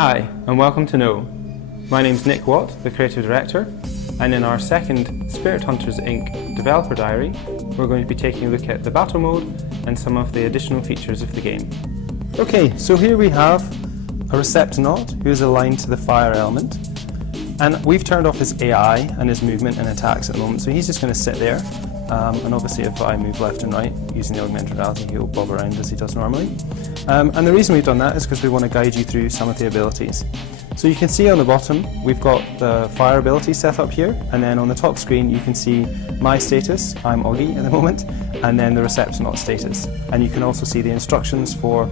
Hi, and welcome to Know. My name's Nick Watt, the Creative Director, and in our second Spirit Hunters Inc. developer diary, we're going to be taking a look at the battle mode and some of the additional features of the game. Okay, so here we have a Receptonaut who is aligned to the fire element, and we've turned off his AI and his movement and attacks at the moment, so he's just going to sit there, and obviously if I move left and right using the augmented reality, he'll bob around as he does normally. And the reason we've done that is because we want to guide you through some of the abilities. So you can see on the bottom we've got the fire ability set up here, and then on the top screen you can see my status, I'm Oggy at the moment, and then the Receptonaut status. And you can also see the instructions for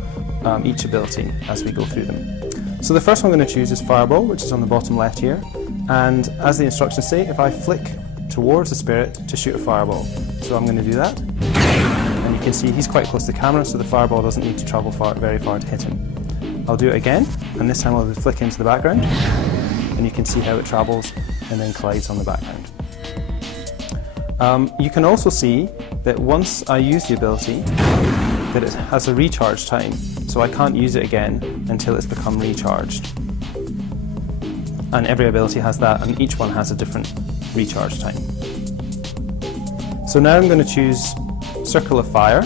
each ability as we go through them. So the first one I'm going to choose is Fireball, which is on the bottom left here, and as the instructions say, if I flick towards the spirit to shoot a fireball. So I'm going to do that. And you can see he's quite close to the camera, so the fireball doesn't need to travel very far to hit him. I'll do it again, and this time I'll flick into the background, and you can see how it travels and then collides on the background. You can also see that once I use the ability, that it has a recharge time, so I can't use it again until it's become recharged. And every ability has that, and each one has a different recharge time. So now I'm going to choose Circle of Fire,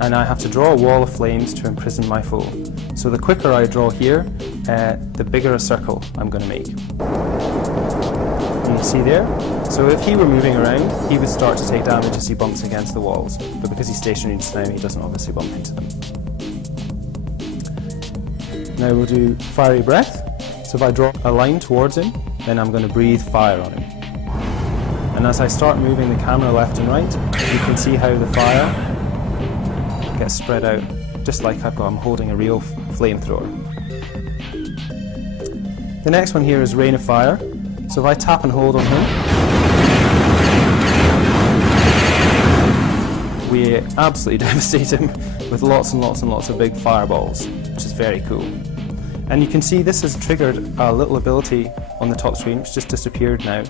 and I have to draw a wall of flames to imprison my foe. So the quicker I draw here, the bigger a circle I'm going to make. And you see there? So if he were moving around, he would start to take damage as he bumps against the walls, but because he's stationary just now, he doesn't obviously bump into them. Now we'll do Fiery Breath. So if I draw a line towards him, then I'm going to breathe fire on him. And as I start moving the camera left and right, you can see how the fire gets spread out, just like I'm holding a real flamethrower. The next one here is Rain of Fire. So if I tap and hold on him, we absolutely devastate him with lots and lots and lots of big fireballs, which is very cool. And you can see this has triggered a little ability on the top screen, which just disappeared now,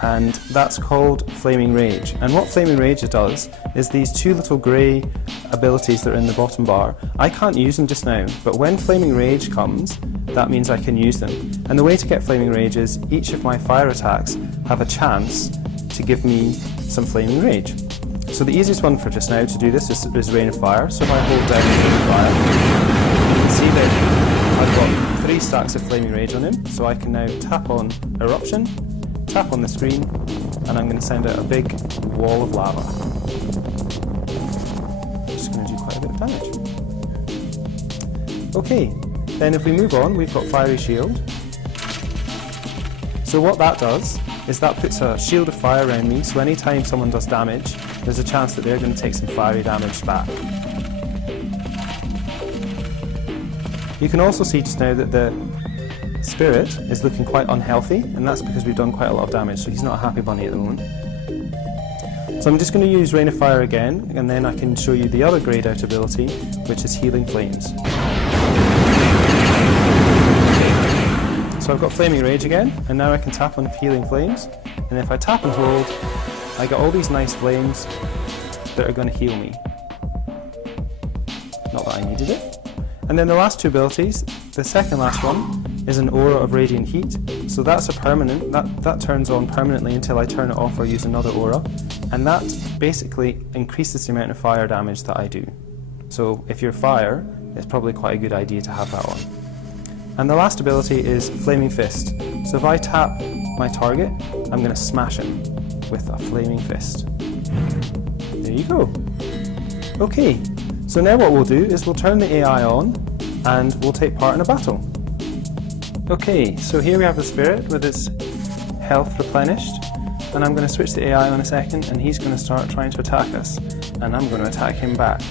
and that's called Flaming Rage. And what Flaming Rage does is these two little grey abilities that are in the bottom bar, I can't use them just now, but when Flaming Rage comes, that means I can use them. And the way to get Flaming Rage is each of my fire attacks have a chance to give me some Flaming Rage. So the easiest one for just now to do this is Rain of Fire. So if I hold down Rain of Fire, you can see that I've got 3 stacks of Flaming Rage on him, so I can now tap on Eruption, tap on the screen, and I'm going to send out a big wall of lava. Just going to do quite a bit of damage. Okay, then if we move on, we've got Fiery Shield. So what that does is that puts a shield of fire around me, so anytime someone does damage, there's a chance that they're going to take some fiery damage back. You can also see just now that the spirit is looking quite unhealthy, and that's because we've done quite a lot of damage, so he's not a happy bunny at the moment. So I'm just going to use Rain of Fire again, and then I can show you the other greyed out ability, which is Healing Flames. So I've got Flaming Rage again, and now I can tap on Healing Flames, and if I tap and hold, I get all these nice flames that are going to heal me. Not that I needed it. And then the last 2 abilities, the second last one is an Aura of Radiant Heat. So that's a permanent, that turns on permanently until I turn it off or use another aura. And that basically increases the amount of fire damage that I do. So if you're fire, it's probably quite a good idea to have that on. And the last ability is Flaming Fist. So if I tap my target, I'm going to smash him with a Flaming Fist. There you go. Okay. So now what we'll do is we'll turn the AI on and we'll take part in a battle. Okay, so here we have the spirit with its health replenished, and I'm going to switch the AI on a second, and he's going to start trying to attack us, and I'm going to attack him back.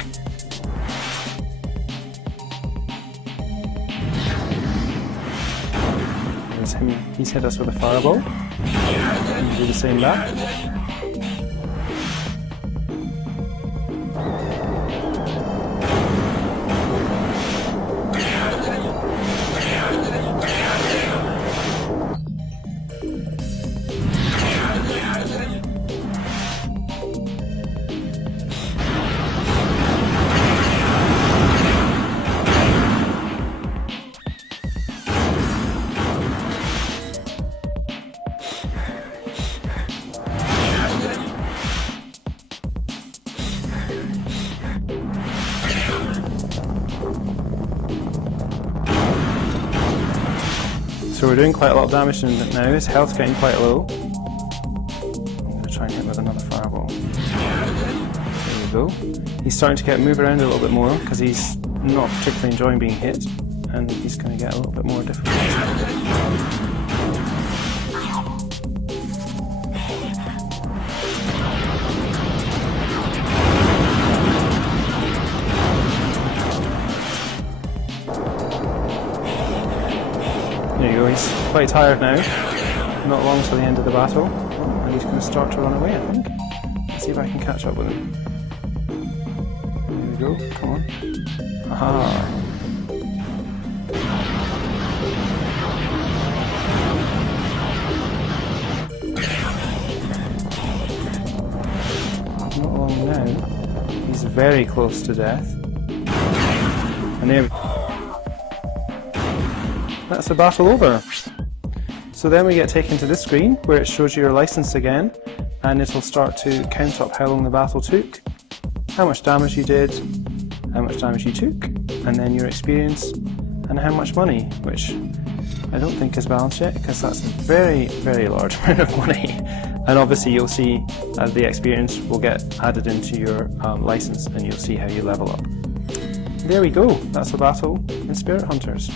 There's him, he's hit us with a fireball. We'll do the same back. So we're doing quite a lot of damage to him now. His health's getting quite low. I'm going to try and hit with another fireball. There we go. He's starting to move around a little bit more because he's not particularly enjoying being hit, and he's going to get a little bit more difficult. There you go, he's quite tired now. Not long till the end of the battle. Oh, and he's going to start to run away, I think. Let's see if I can catch up with him. There we go, come on. Aha! Not long now. He's very close to death. And there. That's the battle over. So then we get taken to this screen where it shows you your license again, and it'll start to count up how long the battle took, how much damage you did, how much damage you took, and then your experience and how much money, which I don't think is balanced yet because that's a very, very large amount of money. And obviously you'll see the experience will get added into your license, and you'll see how you level up. There we go, that's the battle in Spirit Hunters.